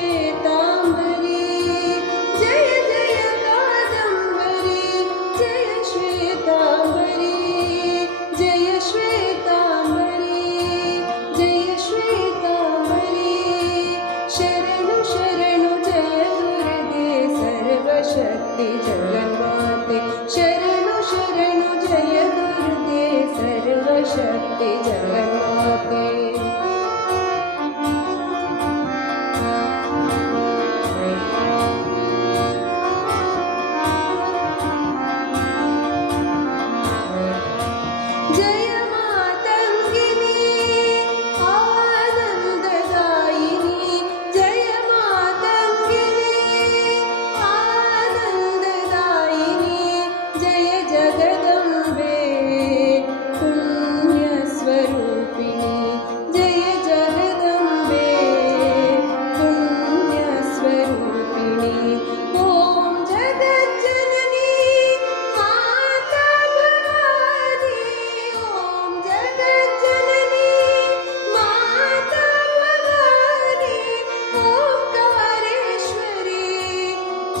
Shri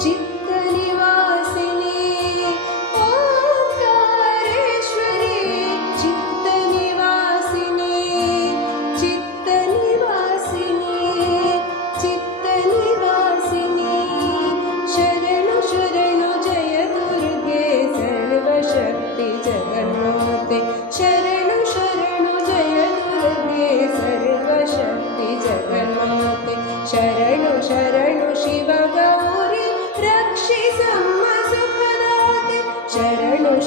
history